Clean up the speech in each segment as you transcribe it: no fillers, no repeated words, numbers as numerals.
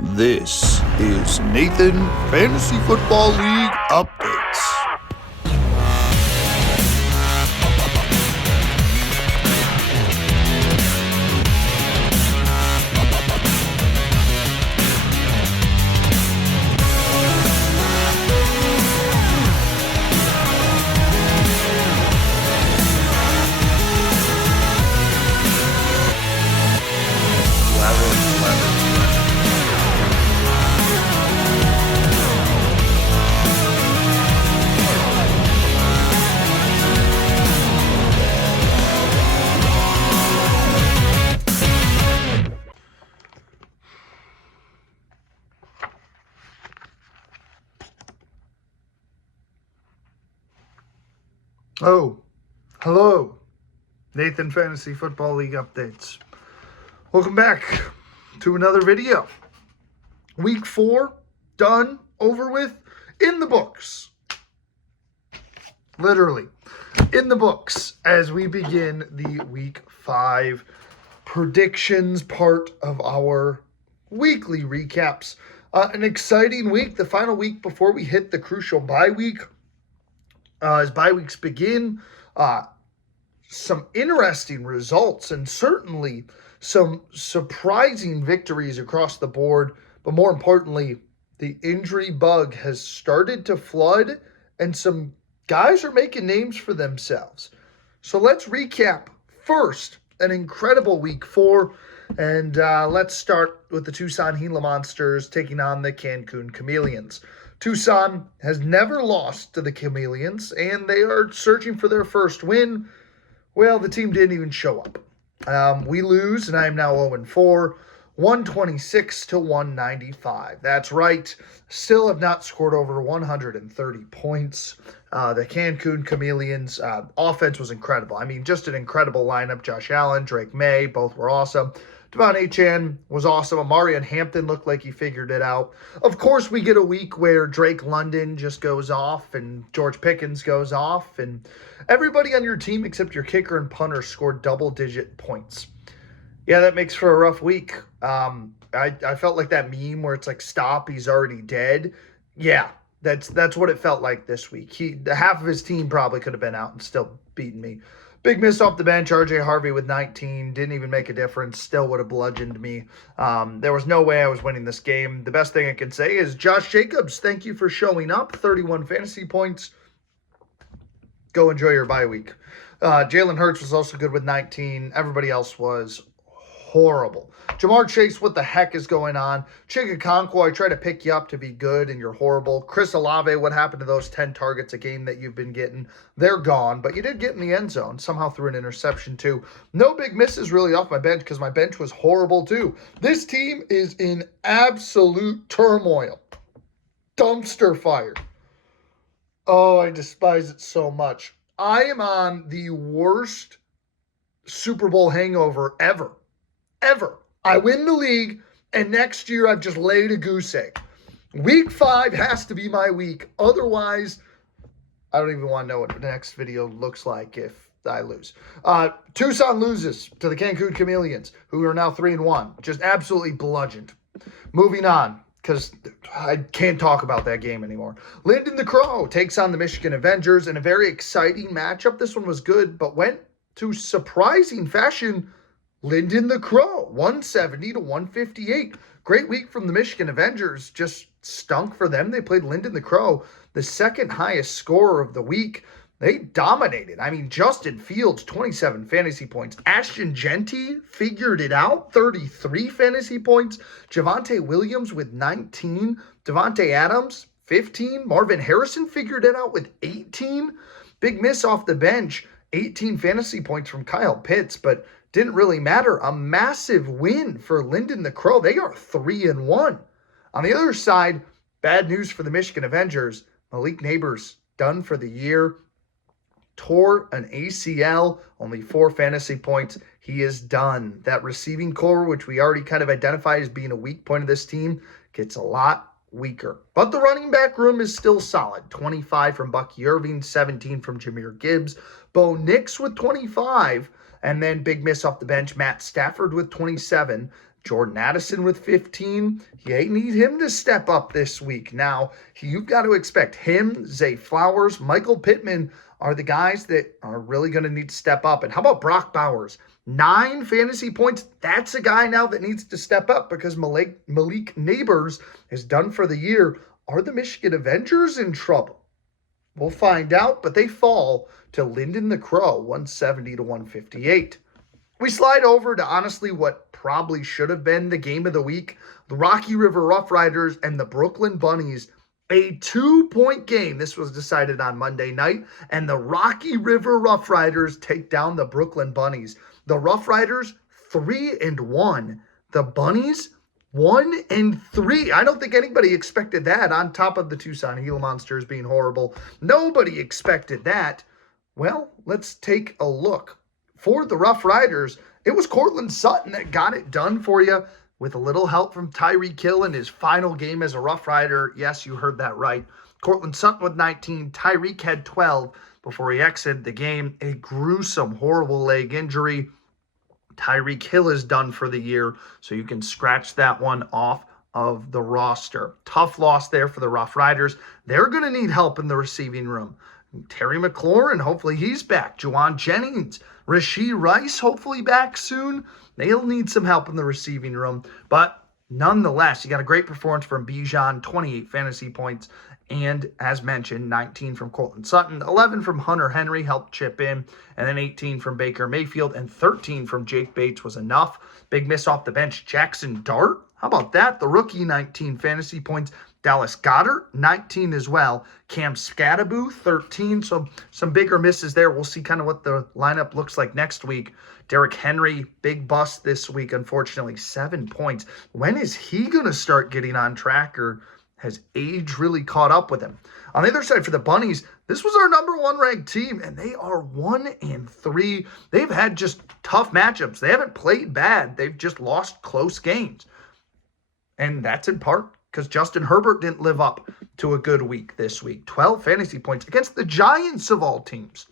This is Nathan Fantasy Football League Updates. Oh, hello, Nathan Fantasy Football League Updates. Welcome back to another video. Week 4, done, over with, in the books. Literally, in the books as we begin the Week 5 predictions part of our weekly recaps. An exciting week, the final week before we hit the crucial bye week. As bye weeks begin, some interesting results and certainly some surprising victories across the board. But more importantly, the injury bug has started to flood and some guys are making names for themselves. So let's recap first an incredible week 4. And let's start with the Tucson Gila Monsters taking on the Cancun Chameleons. Tucson has never lost to the Chameleons, and they are searching for their first win. Well, the team didn't even show up. We lose, and I am now 0-4, 126 to 195. That's right. Still have not scored over 130 points. The Cancun Chameleons offense was incredible. I mean, just an incredible lineup. Josh Allen, Drake May, both were awesome. Devon Achane was awesome. Amarian Hampton looked like he figured it out. Of course, we get a week where Drake London just goes off and George Pickens goes off. And everybody on your team except your kicker and punter scored double-digit points. Yeah, that makes for a rough week. I felt like that meme where it's like, stop, he's already dead. Yeah, that's what it felt like this week. Half of his team probably could have been out and still beaten me. Big miss off the bench, RJ Harvey with 19, didn't even make a difference, still would have bludgeoned me. There was no way I was winning this game. The best thing I can say is Josh Jacobs, thank you for showing up, 31 fantasy points. Go enjoy your bye week. Jalen Hurts was also good with 19. Everybody else was horrible. Jamar Chase, what the heck is going on? Chigakonkwo, I try to pick you up to be good and you're horrible. Chris Olave, what happened to those 10 targets a game that you've been getting? They're gone, but you did get in the end zone. Somehow threw an interception too. No big misses really off my bench because my bench was horrible too. This team is in absolute turmoil. Dumpster fire. Oh, I despise it so much. I am on the worst Super Bowl hangover ever. I win the league, and next year I've just laid a goose egg. Week 5 has to be my week. Otherwise, I don't even want to know what the next video looks like if I lose. Tucson loses to the Cancun Chameleons, who are now 3-1. Just absolutely bludgeoned. Moving on, because I can't talk about that game anymore. Linden the Crow takes on the Michigan Avengers in a very exciting matchup. This one was good, but went to surprising fashion. Linden the Crow, 170 to 158. Great week from the Michigan Avengers. Just stunk for them. They played Linden the Crow, the second highest scorer of the week. They dominated. I mean, Justin Fields, 27 fantasy points. Ashton Genty figured it out, 33 fantasy points. Javonte Williams with 19. Devontae Adams, 15. Marvin Harrison figured it out with 18. Big miss off the bench, 18 fantasy points from Kyle Pitts, but didn't really matter. A massive win for Linden the Crow. They are 3-1. On the other side, bad news for the Michigan Avengers. Malik Neighbors done for the year. Tore an ACL, only 4 fantasy points. He is done. That receiving core, which we already kind of identified as being a weak point of this team, gets a lot weaker. But the running back room is still solid. 25 from Bucky Irving, 17 from Jahmyr Gibbs. Bo Nix with 25. And then big miss off the bench, Matt Stafford with 27. Jordan Addison with 15. You need him to step up this week. Now, you've got to expect him, Zay Flowers, Michael Pittman are the guys that are really going to need to step up. And how about Brock Bowers? 9 fantasy points. That's a guy now that needs to step up because Malik Neighbors is done for the year. Are the Michigan Avengers in trouble? We'll find out, but they fall to Lyndon the Crow, 170 to 158. We slide over to honestly what probably should have been the game of the week. The Rocky River Rough Riders and the Brooklyn Bunnies. A 2-point game. This was decided on Monday night. And the Rocky River Rough Riders take down the Brooklyn Bunnies. The Rough Riders, 3-1. The Bunnies, 1-3. I don't think anybody expected that on top of the Tucson Gila Monsters being horrible. Nobody expected that. Well, let's take a look. For the Rough Riders, it was Cortland Sutton that got it done for you with a little help from Tyreek Hill in his final game as a Rough Rider. Yes, you heard that right. Cortland Sutton with 19. Tyreek had 12 before he exited the game. A gruesome, horrible leg injury. Tyreek Hill is done for the year, so you can scratch that one off of the roster. Tough loss there for the Rough Riders. They're going to need help in the receiving room. Terry McLaurin, hopefully he's back. Juwan Jennings, Rashee Rice, hopefully back soon. They'll need some help in the receiving room. But nonetheless, you got a great performance from Bijan, 28 fantasy points. And as mentioned, 19 from Cortland Sutton, 11 from Hunter Henry, helped chip in. And then 18 from Baker Mayfield and 13 from Jake Bates was enough. Big miss off the bench, Jackson Dart. How about that? The rookie, 19 fantasy points. Dallas Goedert, 19 as well. Cam Scattaboo, 13. So some bigger misses there. We'll see kind of what the lineup looks like next week. Derrick Henry, big bust this week, unfortunately, 7 points. When is he going to start getting on track, or has age really caught up with him? On the other side for the Bunnies, this was our number 1 ranked team, and they are 1-3. They've had just tough matchups. They haven't played bad. They've just lost close games. And that's in part because Justin Herbert didn't live up to a good week this week. 12 fantasy points against the Giants of all teams.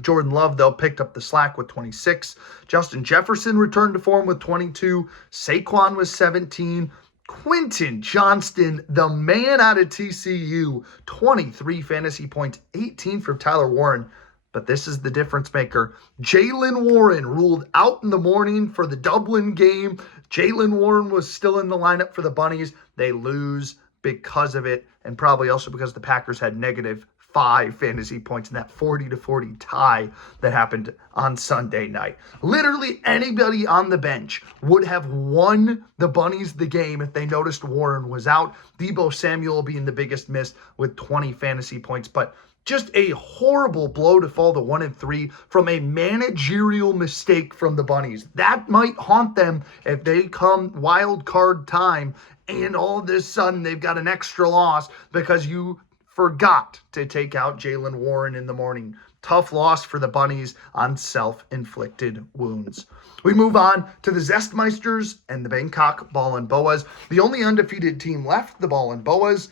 Jordan Love, though, picked up the slack with 26. Justin Jefferson returned to form with 22. Saquon was 17. Quentin Johnston, the man out of TCU, 23 fantasy points, 18 from Tyler Warren. But this is the difference maker. Jaylen Warren ruled out in the morning for the Dublin game. Jaylen Warren was still in the lineup for the Bunnies. They lose because of it, and probably also because the Packers had -5 fantasy points in that 40-40 tie that happened on Sunday night. Literally anybody on the bench would have won the Bunnies the game if they noticed Warren was out. Deebo Samuel being the biggest miss with 20 fantasy points, but just a horrible blow to fall to 1-3 from a managerial mistake from the Bunnies. That might haunt them if they come wild card time and all of a sudden they've got an extra loss because you forgot to take out Jaylen Warren in the morning. Tough loss for the Bunnies on self-inflicted wounds. We move on to the Zestmeisters and the Bangkok Ball and Boas. The only undefeated team left, the Ball and Boas.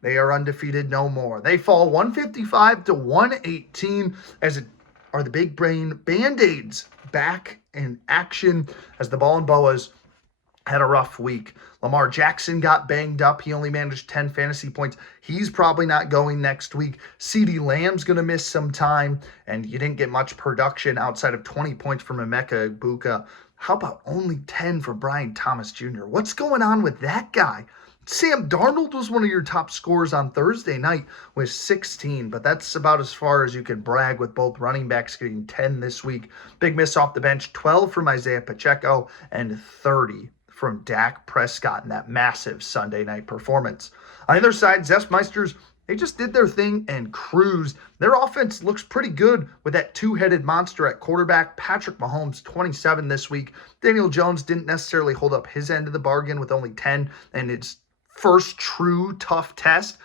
They are undefeated no more. They fall 155 to 118 as it are the Big Brain Band-Aids back in action as the Ball and Boas had a rough week. Lamar Jackson got banged up. He only managed 10 fantasy points. He's probably not going next week. CeeDee Lamb's going to miss some time, and you didn't get much production outside of 20 points from Emeka Egbuka. How about only 10 for Brian Thomas Jr.? What's going on with that guy? Sam Darnold was one of your top scorers on Thursday night with 16, but that's about as far as you can brag with both running backs getting 10 this week. Big miss off the bench, 12 from Isaiah Pacheco and 30 from Dak Prescott in that massive Sunday night performance. On the other side, Zestmeisters, they just did their thing and cruised. Their offense looks pretty good with that two-headed monster at quarterback. Patrick Mahomes, 27 this week. Daniel Jones didn't necessarily hold up his end of the bargain with only 10, and it's first true tough test.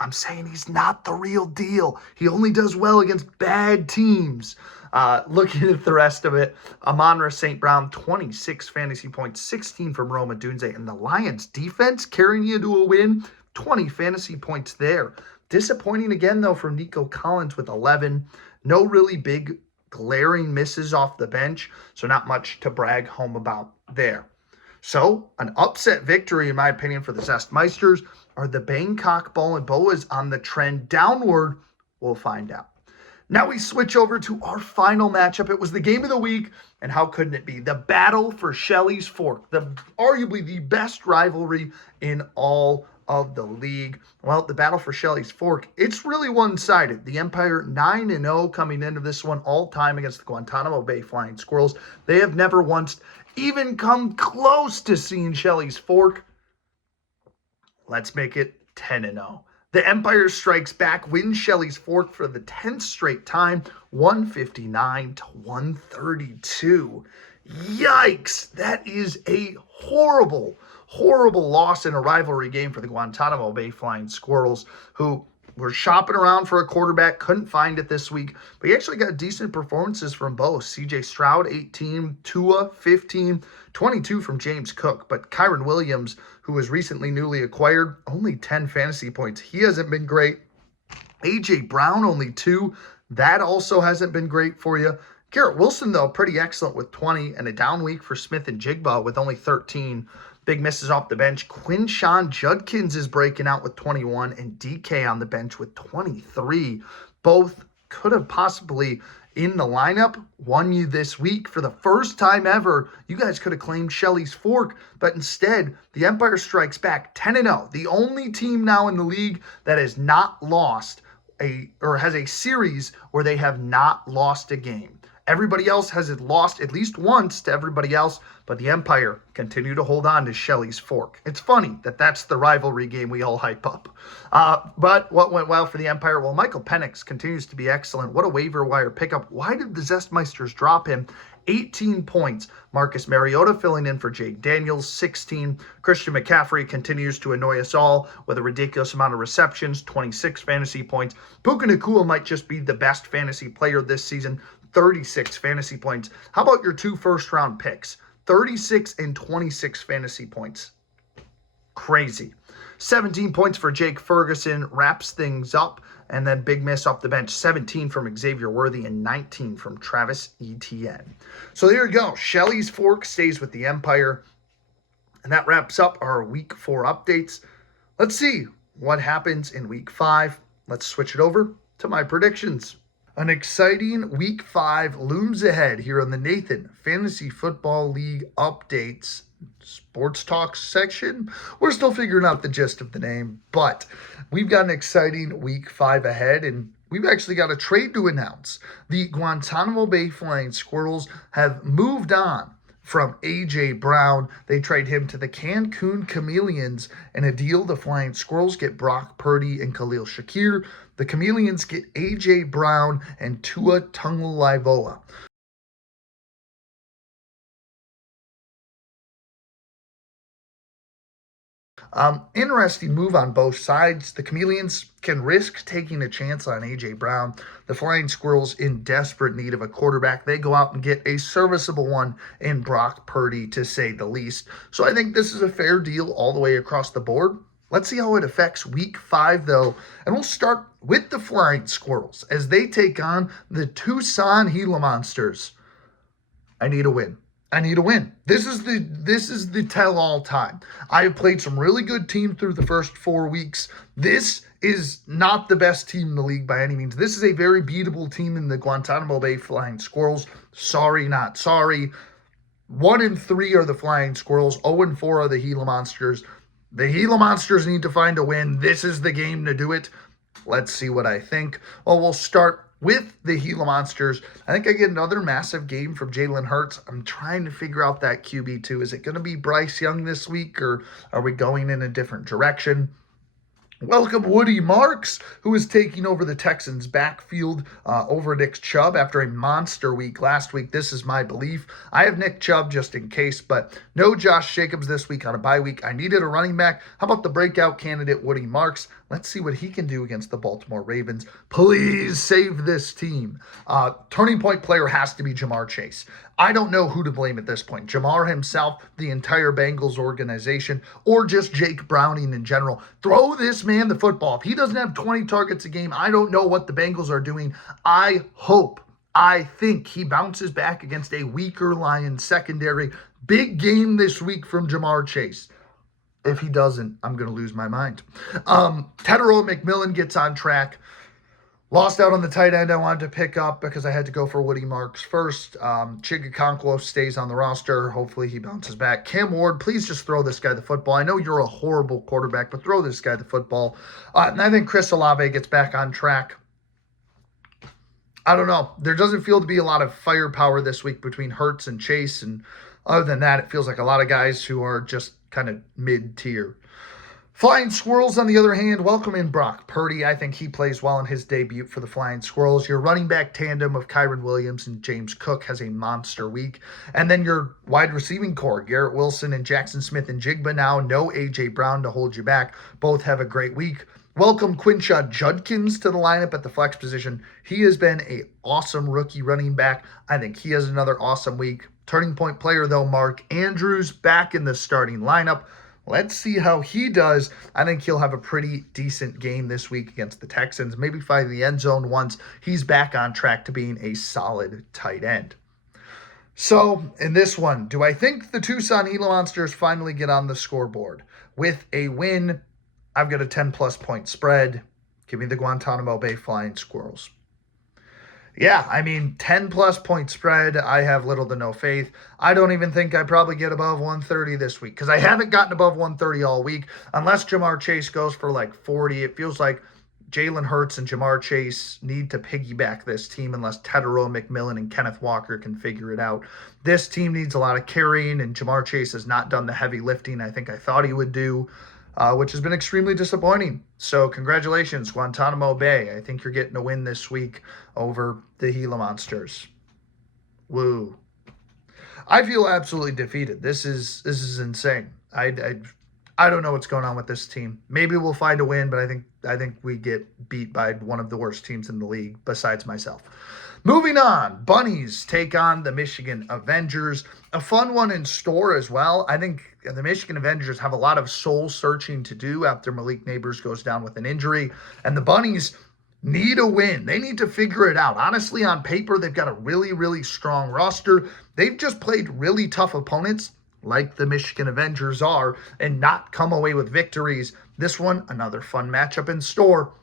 I'm saying he's not the real deal. He only does well against bad teams. Looking at the rest of it, Amon-Ra St. Brown, 26 fantasy points, 16 from Roma Dunze, and the Lions defense carrying you to a win, 20 fantasy points there. Disappointing again, though, from Nico Collins with 11. No really big glaring misses off the bench, so not much to brag home about there. So an upset victory, in my opinion, for the Zestmeisters. Are the Bangkok Boas on the trend downward? We'll find out. Now we switch over to our final matchup. It was the game of the week, and how couldn't it be? The battle for Shelley's Fork, arguably the best rivalry in all of the league. Well, the battle for Shelley's Fork, it's really one-sided. The Empire 9-0 coming into this one all-time against the Guantanamo Bay Flying Squirrels. They have never once even come close to seeing Shelley's Fork. Let's make it 10-0. The Empire strikes back, wins Shelley's Fork for the 10th straight time, 159-132. Yikes! That is a horrible loss in a rivalry game for the Guantanamo Bay Flying Squirrels, who were shopping around for a quarterback, couldn't find it this week, but he actually got decent performances from both. CJ Stroud, 18, Tua, 15, 22 from James Cook, but Kyron Williams, who was recently newly acquired, only 10 fantasy points. He hasn't been great. A.J. Brown, only 2. That also hasn't been great for you. Garrett Wilson, though, pretty excellent with 20, and a down week for Smith and Jigba with only 13. Big misses off the bench. Quinshawn Judkins is breaking out with 21, and DK on the bench with 23. Both could have possibly, in the lineup, won you this week. For the first time ever, you guys could have claimed Shelley's Fork, but instead, the Empire strikes back 10-0. The only team now in the league that has not lost has a series where they have not lost a game. Everybody else has lost at least once to everybody else, but the Empire continue to hold on to Shelley's Fork. It's funny that that's the rivalry game we all hype up. But what went well for the Empire? Well, Michael Penix continues to be excellent. What a waiver wire pickup. Why did the Zestmeisters drop him? 18 points. Marcus Mariota filling in for Jake Daniels, 16. Christian McCaffrey continues to annoy us all with a ridiculous amount of receptions, 26 fantasy points. Puka Nacua might just be the best fantasy player this season, 36 fantasy points. How about your 2 first-round picks? 36 and 26 fantasy points. Crazy. 17 points for Jake Ferguson wraps things up. And then big miss off the bench, 17 from Xavier Worthy and 19 from Travis Etienne. So there you go. Shelley's Fork stays with the Empire. And that wraps up our Week 4 updates. Let's see what happens in Week 5. Let's switch it over to my predictions. An exciting Week 5 looms ahead here on the Nathan Fantasy Football League Updates Sports Talk section. We're still figuring out the gist of the name, but we've got an exciting Week 5 ahead, and we've actually got a trade to announce. The Guantanamo Bay Flying Squirrels have moved on from A.J. Brown. They trade him to the Cancun Chameleons in a deal. The Flying Squirrels get Brock Purdy and Khalil Shakir. The Chameleons get A.J. Brown and Tua Tagovailoa. Interesting move on both sides. The Chameleons can risk taking a chance on A.J. Brown. The Flying Squirrels, in desperate need of a quarterback, they go out and get a serviceable one in Brock Purdy, to say the least. So I think this is a fair deal all the way across the board. Let's see how it affects Week 5, though. And we'll start with the Flying Squirrels as they take on the Tucson Gila Monsters. I need a win. This is the tell-all time. I have played some really good teams through the first 4 weeks. This is not the best team in the league by any means. This is a very beatable team in the Guantanamo Bay Flying Squirrels. Sorry, not sorry. 1-3 are the Flying Squirrels. 0-4 are the Gila Monsters. The Gila Monsters need to find a win. This is the game to do it. Let's see what I think. Well, we'll start with the Gila Monsters. I think I get another massive game from Jalen Hurts. I'm trying to figure out that QB2. Is it going to be Bryce Young this week, or are we going in a different direction? Welcome Woody Marks, who is taking over the Texans' backfield over Nick Chubb after a monster week last week. This is my belief. I have Nick Chubb just in case, but no Josh Jacobs this week on a bye week. I needed a running back. How about the breakout candidate, Woody Marks? Let's see what he can do against the Baltimore Ravens. Please save this team. Turning point player has to be Jamar Chase. I don't know who to blame at this point. Jamar himself, the entire Bengals organization, or just Jake Browning in general. Throw this man the football. If he doesn't have 20 targets a game, I don't know what the Bengals are doing. I think he bounces back against a weaker Lions secondary. Big game this week from Jamar Chase. If he doesn't, I'm going to lose my mind. Tedero McMillan gets on track. Lost out on the tight end I wanted to pick up because I had to go for Woody Marks first. Chigakonkwo stays on the roster. Hopefully he bounces back. Cam Ward, please just throw this guy the football. I know you're a horrible quarterback, but throw this guy the football. And I think Chris Olave gets back on track. I don't know. There doesn't feel to be a lot of firepower this week between Hurts and Chase. And other than that, it feels like a lot of guys who are just kind of mid-tier. Flying Squirrels, on the other hand, welcome in Brock Purdy. I think he plays well in his debut for the Flying Squirrels. Your running back tandem of Kyron Williams and James Cook has a monster week. And then your wide receiving core, Garrett Wilson and Jackson Smith and Jigba now. No A.J. Brown to hold you back. Both have a great week. Welcome Quinshad Judkins to the lineup at the flex position. He has been an awesome rookie running back. I think he has another awesome week. Turning point player, though, Mark Andrews back in the starting lineup. Let's see how he does. I think he'll have a pretty decent game this week against the Texans. Maybe find the end zone once he's back on track to being a solid tight end. So, in this one, do I think the Tucson Gila Monsters finally get on the scoreboard? With a win, I've got a 10-plus point spread. Give me the Guantanamo Bay Flying Squirrels. Yeah, I mean, 10-plus point spread, I have little to no faith. I don't even think I probably get above 130 this week because I haven't gotten above 130 all week. Unless Jamar Chase goes for like 40, it feels like Jalen Hurts and Jamar Chase need to piggyback this team unless Tedero McMillan and Kenneth Walker can figure it out. This team needs a lot of carrying, and Jamar Chase has not done the heavy lifting I think I thought he would do. Which has been extremely disappointing. So congratulations, Guantanamo Bay. I think you're getting a win this week over the Gila Monsters. Woo. I feel absolutely defeated. This is insane. I don't know what's going on with this team. Maybe we'll find a win, but I think we get beat by one of the worst teams in the league besides myself. Moving on, Bunnies take on the Michigan Avengers. A fun one in store as well. I think the Michigan Avengers have a lot of soul searching to do after Malik Neighbors goes down with an injury. And the Bunnies need a win. They need to figure it out. Honestly, on paper, they've got a really, really strong roster. They've just played really tough opponents like the Michigan Avengers are and not come away with victories. This one, another fun matchup in store.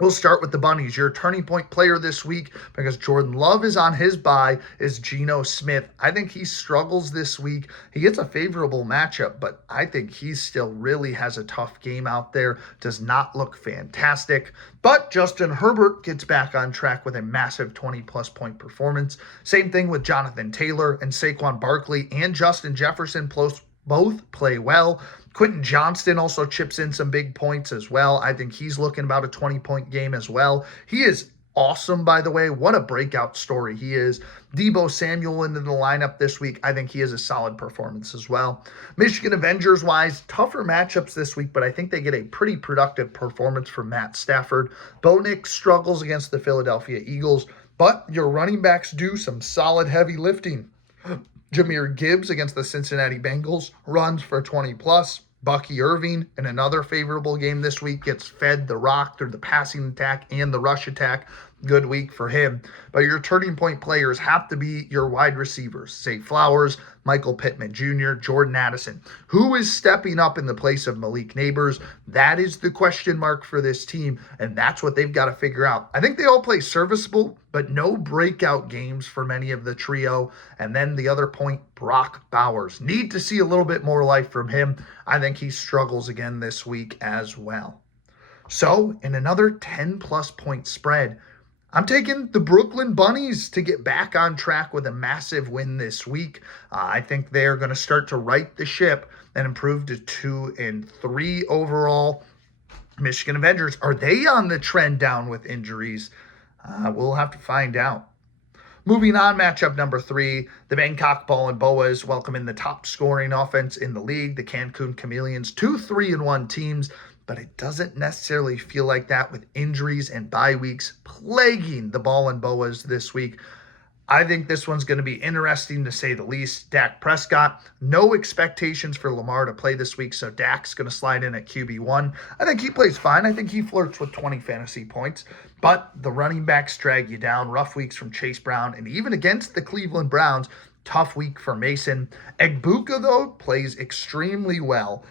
We'll start with the Bunnies. Your turning point player this week, because Jordan Love is on his bye, is Geno Smith. I think he struggles this week. He gets a favorable matchup, but I think he still really has a tough game out there. Does not look fantastic. But Justin Herbert gets back on track with a massive 20-plus point performance. Same thing with Jonathan Taylor and Saquon Barkley and Justin Jefferson both play well. Quentin Johnston also chips in some big points as well. I think he's looking about a 20-point game as well. He is awesome, by the way. What a breakout story he is. Deebo Samuel into the lineup this week. I think he has a solid performance as well. Michigan Avengers-wise, tougher matchups this week, but I think they get a pretty productive performance from Matt Stafford. Bo Nix struggles against the Philadelphia Eagles, but your running backs do some solid heavy lifting. Jahmyr Gibbs against the Cincinnati Bengals runs for 20-plus. Bucky Irving, in another favorable game this week, gets fed the rock through the passing attack and the rush attack. Good week for him. But your turning point players have to be your wide receivers. Zay Flowers, Michael Pittman Jr., Jordan Addison. Who is stepping up in the place of Malik Neighbors? That is the question mark for this team, and that's what they've got to figure out. I think they all play serviceable, but no breakout games for many of the trio. And then the other point, Brock Bowers. Need to see a little bit more life from him. I think he struggles again this week as well. So, in another 10-plus point spread, I'm taking the Brooklyn Bunnies to get back on track with a massive win this week. I think they're going to start to right the ship and improve to 2-3 overall. Michigan Avengers, are they on the trend down with injuries? We'll have to find out. Moving on, matchup number 3, the Bangkok Ball and Boas welcome in the top scoring offense in the league, the Cancun Chameleons, 2 3-1 teams. But it doesn't necessarily feel like that with injuries and bye weeks plaguing the Ball and Boas this week. I think this one's going to be interesting to say the least. Dak Prescott, no expectations for Lamar to play this week, so Dak's going to slide in at QB1. I think he plays fine. I think he flirts with 20 fantasy points. But the running backs drag you down. Rough weeks from Chase Brown, and even against the Cleveland Browns, Tough week for Mason. Egbuka, though, plays extremely well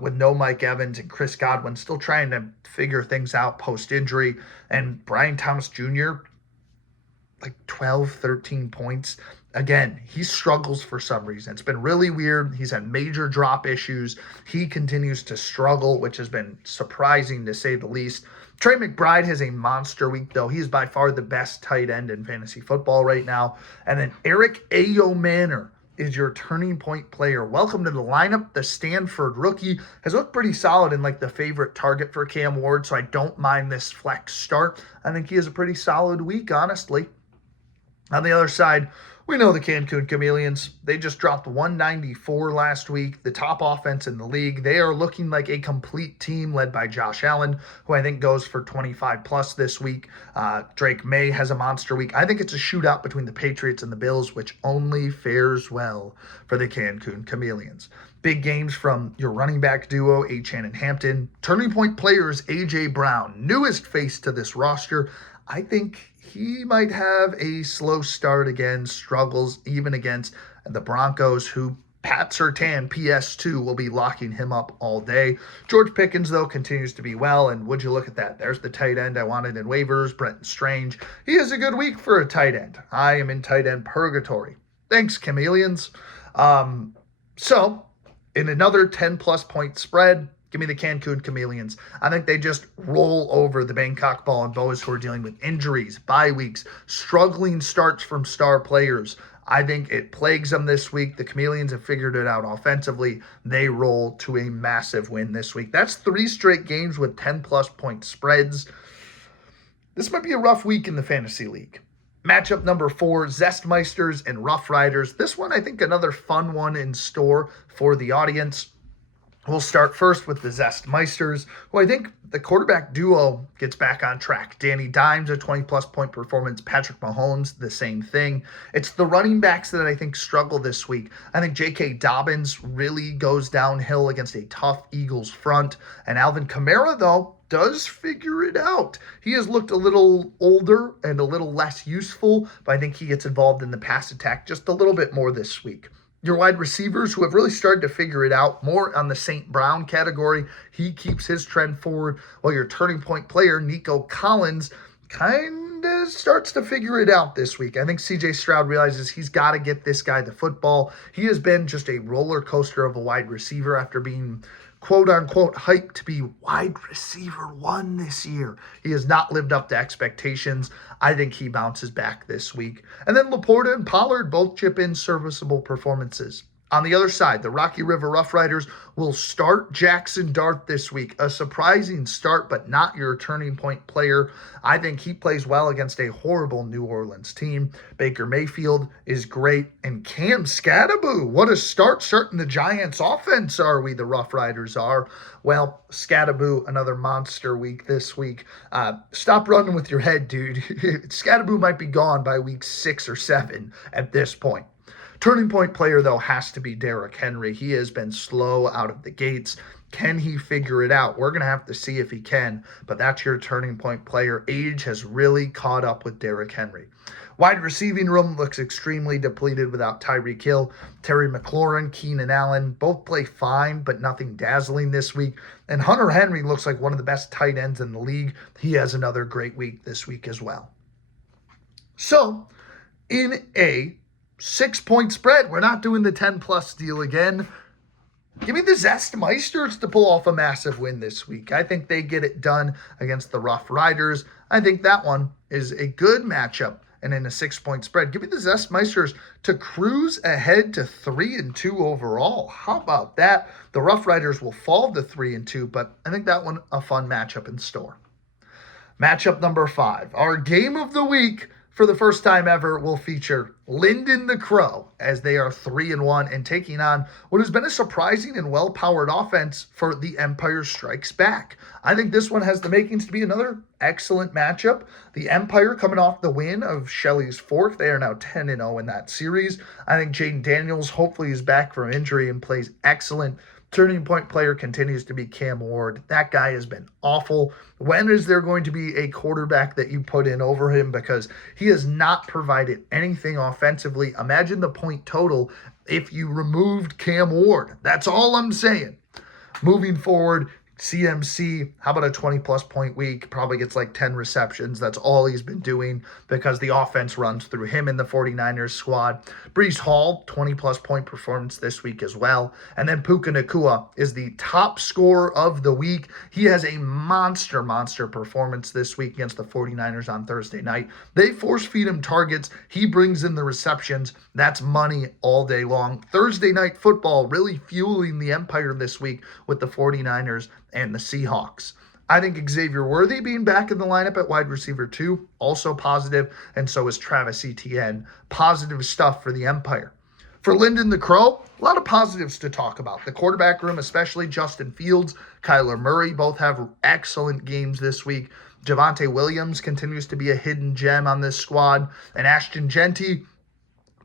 with no Mike Evans and Chris Godwin still trying to figure things out post-injury. And Brian Thomas Jr., like 12, 13 points. Again, he struggles for some reason. It's been really weird. He's had major drop issues. He continues to struggle, which has been surprising to say the least. Trey McBride has a monster week, though. He is by far the best tight end in fantasy football right now. And then Eric Ayomanor is your turning point player. Welcome to the lineup. The Stanford rookie has looked pretty solid and like the favorite target for Cam Ward, so I don't mind this flex start. I think he has a pretty solid week, honestly. On the other side, we know the Cancun Chameleons. They just dropped 194 last week, the top offense in the league. They are looking like a complete team led by Josh Allen, who I think goes for 25 plus this week. Drake May has a monster week. I think it's a shootout between the Patriots and the Bills, which only fares well for the Cancun Chameleons. Big games from your running back duo, Achane and Hampton. Turning point players, A.J. Brown, newest face to this roster. I think he might have a slow start again, struggles even against the Broncos, who Pat Surtain, PS2, will be locking him up all day. George Pickens, though, continues to be well, and would you look at that? There's the tight end I wanted in waivers, Brenton Strange. He has a good week for a tight end. I am in tight end purgatory. Thanks, Chameleons. So, in another 10-plus point spread, give me the Cancun Chameleons. I think they just roll over the Bangkok Ball and Boas, who are dealing with injuries, bye weeks, struggling starts from star players. I think it plagues them this week. The Chameleons have figured it out offensively. They roll to a massive win this week. That's 3 straight games with 10-plus point spreads. This might be a rough week in the fantasy league. Matchup number 4, Zestmeisters and Rough Riders. This one, I think, another fun one in store for the audience. We'll start first with the Zestmeisters, who I think the quarterback duo gets back on track. Danny Dimes, a 20-plus point performance. Patrick Mahomes, the same thing. It's the running backs that I think struggle this week. I think J.K. Dobbins really goes downhill against a tough Eagles front. And Alvin Kamara, though, does figure it out. He has looked a little older and a little less useful, but I think he gets involved in the pass attack just a little bit more this week. Your wide receivers, who have really started to figure it out, more on the St. Brown category. He keeps his trend forward, while your turning point player, Nico Collins, kind of starts to figure it out this week. I think C.J. Stroud realizes he's got to get this guy the football. He has been just a roller coaster of a wide receiver after being quote-unquote hyped to be wide receiver 1 this year. He has not lived up to expectations. I think he bounces back this week. And then Laporta and Pollard both chip in serviceable performances. On the other side, the Rocky River Rough Riders will start Jackson Dart this week. A surprising start, but not your turning point player. I think he plays well against a horrible New Orleans team. Baker Mayfield is great. And Cam Scattaboo, what a start starting the Giants offense are we, the Rough Riders are. Well, Scattaboo, another monster week this week. Stop running with your head, dude. Scattaboo might be gone by week 6 or 7 at this point. Turning point player, though, has to be Derrick Henry. He has been slow out of the gates. Can he figure it out? We're going to have to see if he can, but that's your turning point player. Age has really caught up with Derrick Henry. Wide receiving room looks extremely depleted without Tyreek Hill. Terry McLaurin, Keenan Allen, both play fine, but nothing dazzling this week. And Hunter Henry looks like one of the best tight ends in the league. He has another great week this week as well. So, in a 6-point spread, we're not doing the 10-plus deal again. Give me the Zestmeisters to pull off a massive win this week. I think they get it done against the Rough Riders. I think that one is a good matchup. And in a 6-point spread, give me the Zestmeisters to cruise ahead to 3-2 overall. How about that? The Rough Riders will fall to 3-2, but I think that one a fun matchup in store. Matchup number 5, our game of the week. For the first time ever, will feature Lyndon the Crow as they are 3-1 and taking on what has been a surprising and well-powered offense for the Empire Strikes Back. I think this one has the makings to be another excellent matchup. The Empire coming off the win of Shelley's Fork. They are now 10-0 in that series. I think Jaden Daniels hopefully is back from injury and plays excellent. Turning point player continues to be Cam Ward. That guy has been awful. When is there going to be a quarterback that you put in over him? Because he has not provided anything offensively. Imagine the point total if you removed Cam Ward. That's all I'm saying. Moving forward, CMC, how about a 20-plus point week? Probably gets like 10 receptions. That's all he's been doing because the offense runs through him in the 49ers squad. Breece Hall, 20-plus point performance this week as well. And then Puka Nacua is the top scorer of the week. He has a monster performance this week against the 49ers on Thursday night. They force-feed him targets. He brings in the receptions. That's money all day long. Thursday night football really fueling the empire this week with the 49ers and the Seahawks. I think Xavier Worthy being back in the lineup at wide receiver 2, also positive, and so is Travis Etienne. Positive stuff for the Empire. For Lyndon the Crow, a lot of positives to talk about. The quarterback room, especially Justin Fields, Kyler Murray, both have excellent games this week. Javonte Williams continues to be a hidden gem on this squad, and Ashton Genty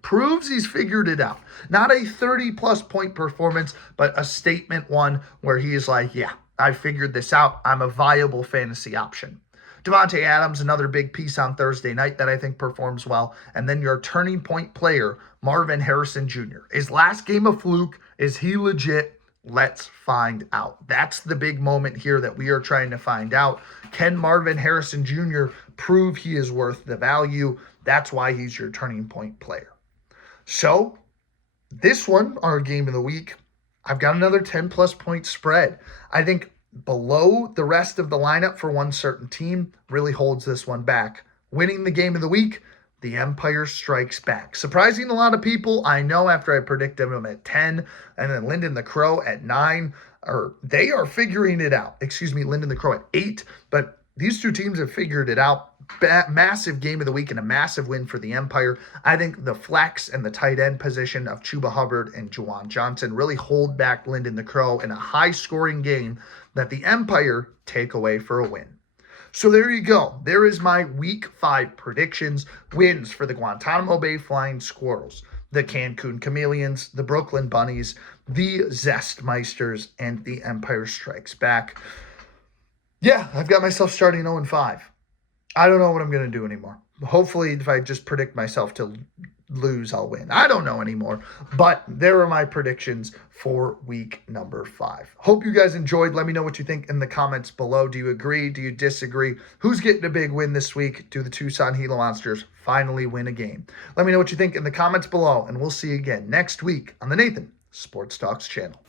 proves he's figured it out. Not a 30-plus point performance, but a statement one where he is like, yeah, I figured this out. I'm a viable fantasy option. Devontae Adams, another big piece on Thursday night that I think performs well. And then your turning point player, Marvin Harrison Jr. His last game a fluke? Is he legit? Let's find out. That's the big moment here that we are trying to find out. Can Marvin Harrison Jr. prove he is worth the value? That's why he's your turning point player. So this one, our game of the week, I've got another 10-plus point spread. I think below the rest of the lineup for one certain team really holds this one back. Winning the game of the week, the Empire strikes back. Surprising a lot of people, I know, after I predicted them at 10 and then Lyndon the Crow at 9, or they are figuring it out. Lyndon the Crow at 8, but these two teams have figured it out. Massive game of the week and a massive win for the Empire. I think the flex and the tight end position of Chuba Hubbard and Juwan Johnson really hold back Lyndon the Crow in a high-scoring game that the Empire take away for a win. So there you go. There is my Week 5 predictions. Wins for the Guantanamo Bay Flying Squirrels, the Cancun Chameleons, the Brooklyn Bunnies, the Zestmeisters, and the Empire Strikes Back. Yeah, I've got myself starting 0-5. I don't know what I'm going to do anymore. Hopefully, if I just predict myself to lose, I'll win. I don't know anymore. But there are my predictions for week number 5. Hope you guys enjoyed. Let me know what you think in the comments below. Do you agree? Do you disagree? Who's getting a big win this week? Do the Tucson Gila Monsters finally win a game? Let me know what you think in the comments below, and we'll see you again next week on the Nathan Sports Talks channel.